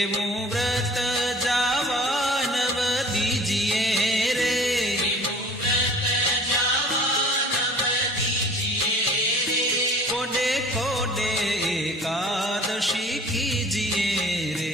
એવું વ્રત જાવા નવ દીજીએ રે, કોડે કોડે એકાદશી કીજીએ રે,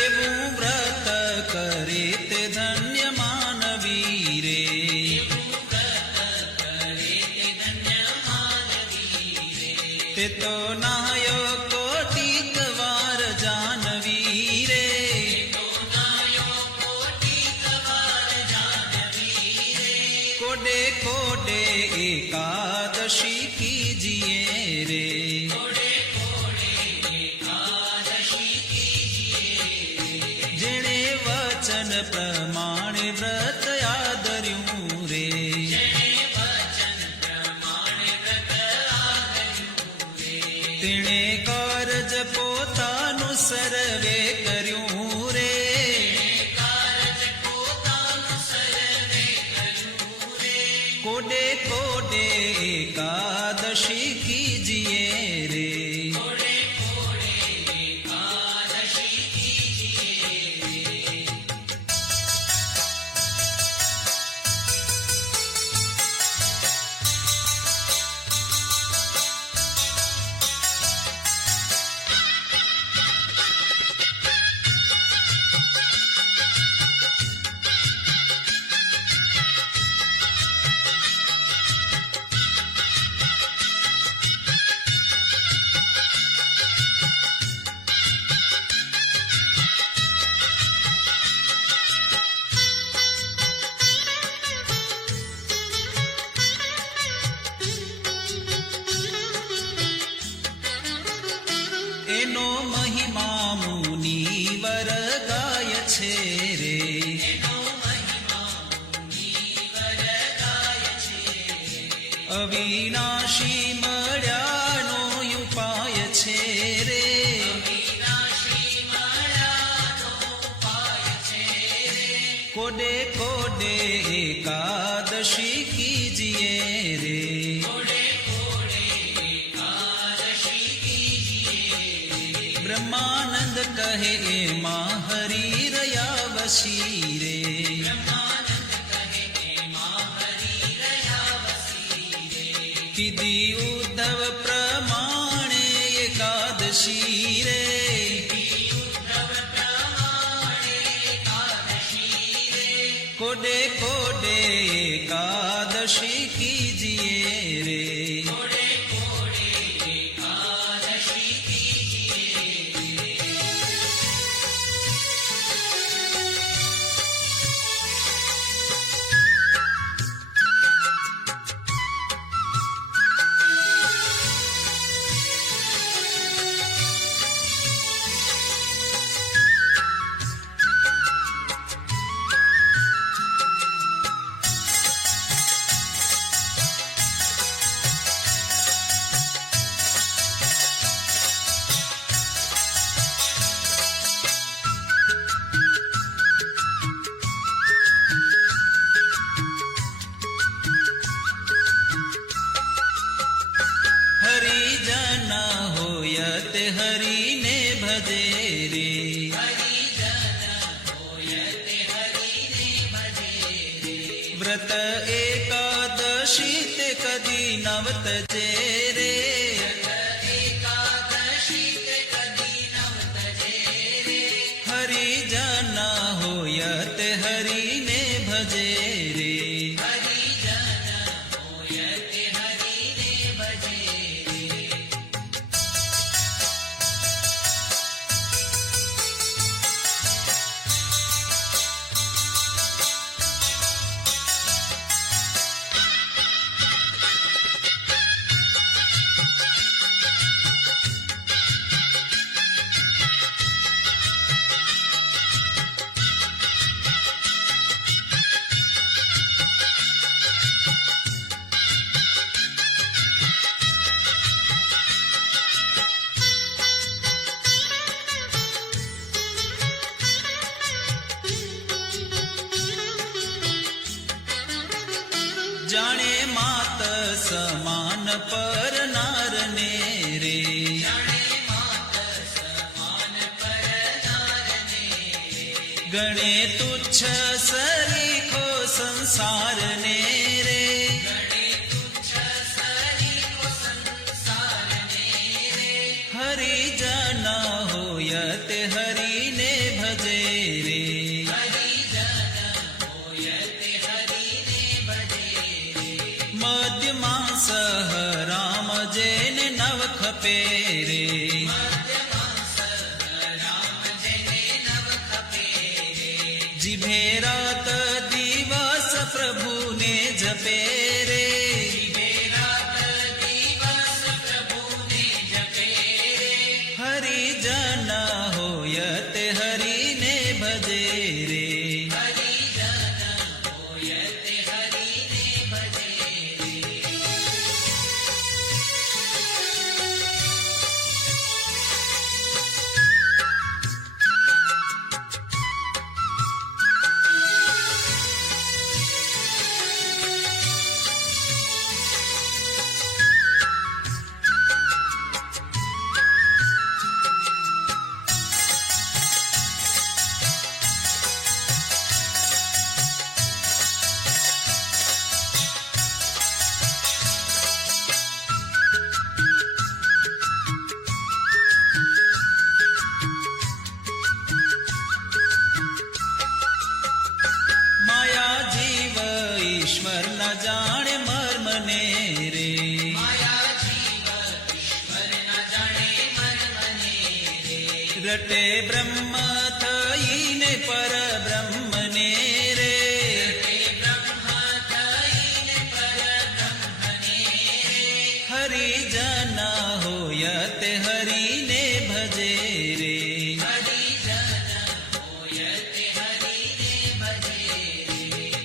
એવું વ્રત કરે તે ધન્ય માનવી રે, તે તો નાયો કોટિક વાર જાનવી રે, કોડે કોડે એકાદશી કીજીએ રે, જેણે વચન પ્રમાણે વ્રત આદર્યું રે, તેણે કારજ પોતાનું સર્વે કર્યું રે, કોડે કોડે એકાદશી કીજીએ રે, એનો મહિમા મુનિવર ગાય છે રે, અવિનાશી મળ્યાનો ઉપાય છે રે, કોડે કોડે એકાદશી કીજીએ રે, બ્રહ્માનંદ કહે એમાં હરી રહ્યા વસી રે, કીધી ઉદ્ધવ પ્રમાણે એકાદશી રે, કોડે કોડે એકાદશી કીજીએ રે, હરિજન હોય તે હરિને ભજે રે, વ્રત એકાદશી તે કદી નવતજે રે, હરિજન હોય તે હરિને ભજે રે, પરનારને રે. ગણે તુચ્છ સરીખો સંસારને રે. હરિજન હોય તે હરિને ભજે રે. મધ્યમાં સહ રામ જેને નવ ખપે રે. જીભે રાત દિવસ પ્રભુને જપે રે. હરિજન હોય તે હરિને ભજે રે. માયા જીવ ઈશ્વર ન જાણે મર્મને રે. રટે બ્રહ્મ થઈને પરબ્રહ્મને રે. હરિજન હોય તે હરિને ભજે રે.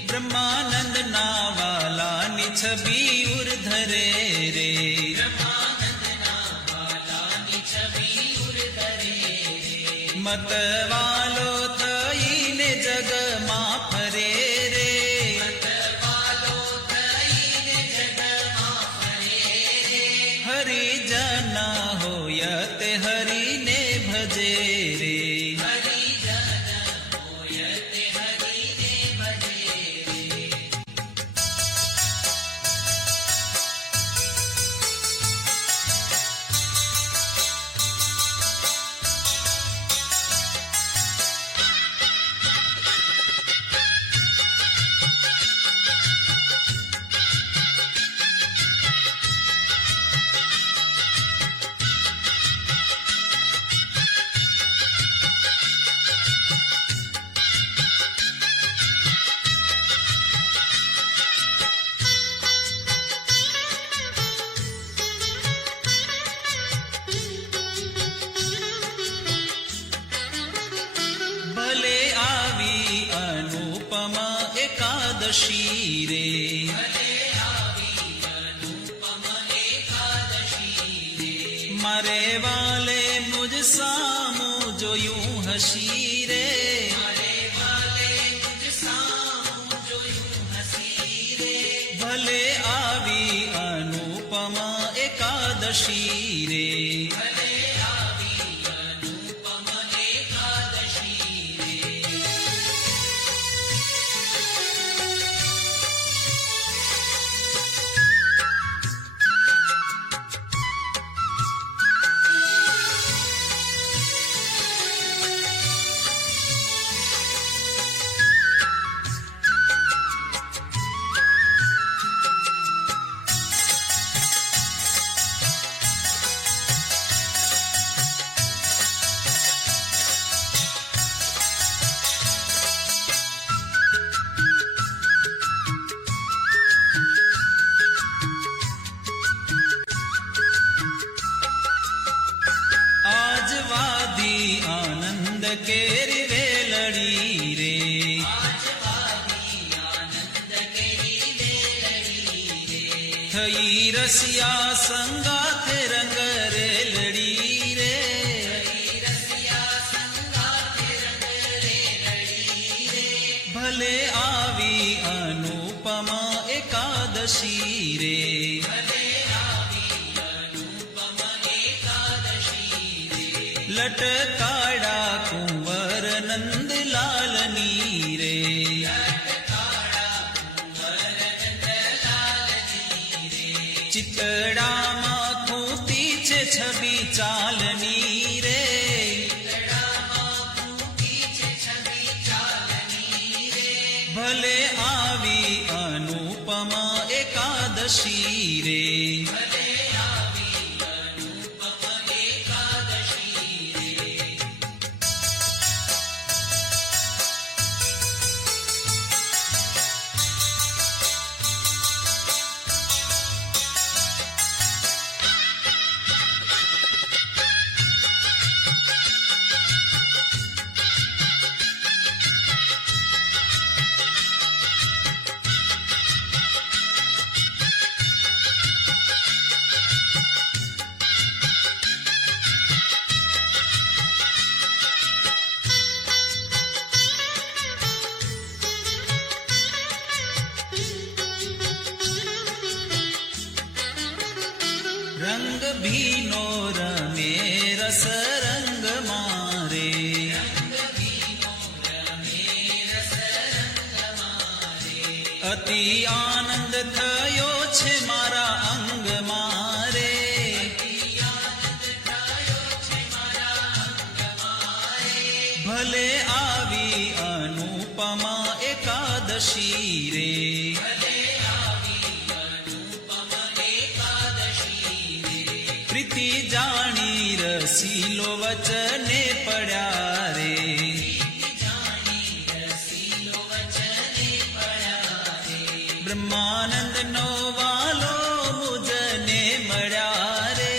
બ્રહ્માનંદ ના વાલાની છબી ઉર્ધરે રે. મતવાલો થઈને જગમાં ફરે રે. હરિજન હોય તે હરિને ભજે રે. ભલે આવી અનુપમ એકાદશી રે. મારે વાલે મુજ સામું જોયું હસી રે. ભલે આવી અનુપમ એકાદશી રે. કેરી વેલડી રે. થઈ રસિયા સંગાથે રંગ રેલડી રે. ભલે આવી અનુપમ એકાદશી રે. લટકાડા કુંવર નંદલાલની રે. ચિતડામાં ખૂતી છે છબી ચાલની રે. ભલે આવી અનુપમા એકાદશી રે. રંગ ભીનો રમે રસ રંગ મારે. અતિ આનંદ થયો છે મારા અંગ મારે. ભલે આવી અનુપમા એકાદશી રે. પ્રીતિ જાણી રસીલો વચને પડ્યા રે. બ્રહ્માનંદ નો વાલો મુજને મળ્યા રે.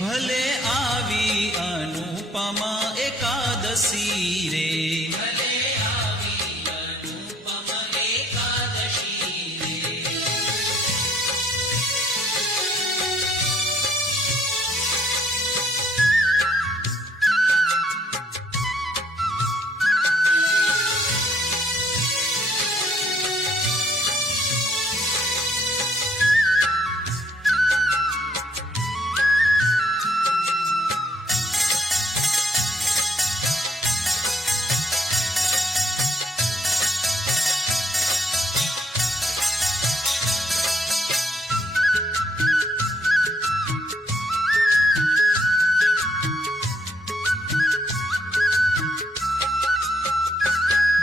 ભલે આવી અનુપમા એકાદશી રે.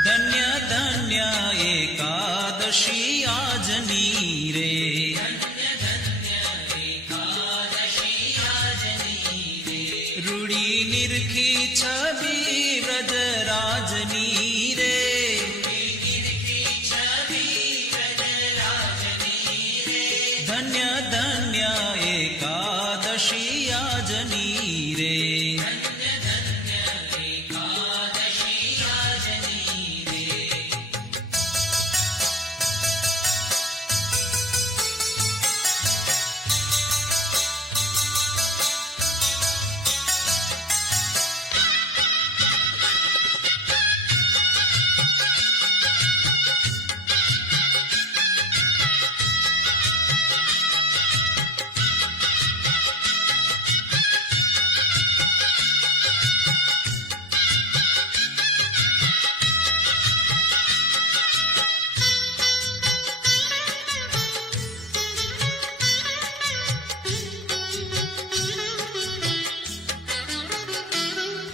ધન્ય ધન્ય એકાદશી આજની રે. રૂડી નિરખી છબી વ્રજરાજની રે. ધન્ય ધન્ય એકાદશી આજની રે.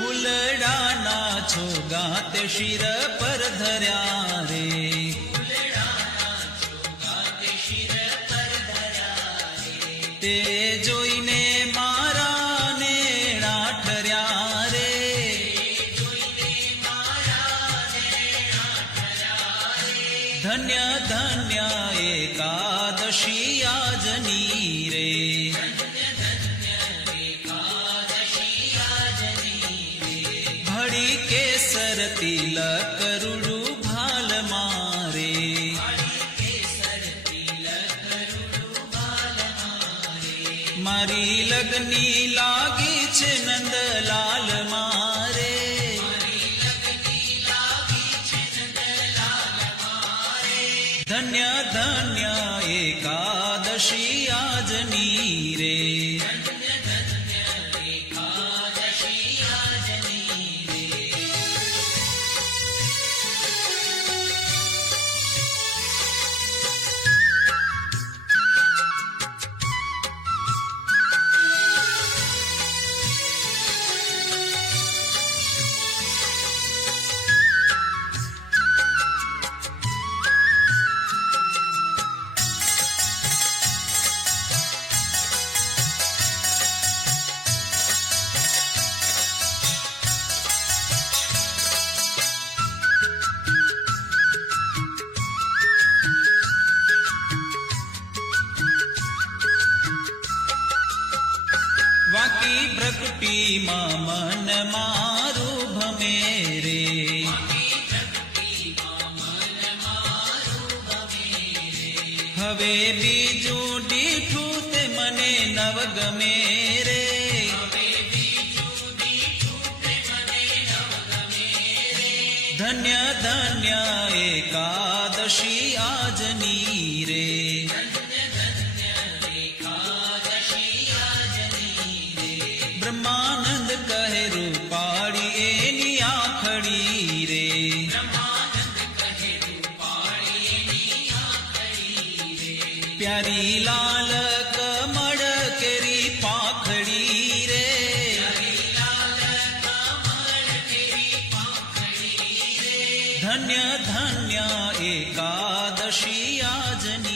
ફૂલડાના છોગાત શિર પર ધર્યા રે. તે જોઈને મારા નેણા ઠર્યા રે. ધન્ય ધન્ય એકાદશી આજની રે. ભળી કેસર તિલક રૂડું ભાલ મારે. મારી લગની લાગી છે નંદલાલ મારે. ધન્ય ધન્ય એકાદશી આજની રે. વાકી પ્રગટીમાં મન મારું ભમે રે. હવે બીજું દીઠું તે મને નવ ગમે રે. ધન્ય ધન્ય એકાદશી આજની રે. બ્રહ્માનંદ કહે રૂપાળી એની આખડી રે. પ્યારી લાલ કમળ કેરી પાખડી રે. ધન્ય ધન્ય એકાદશી આજની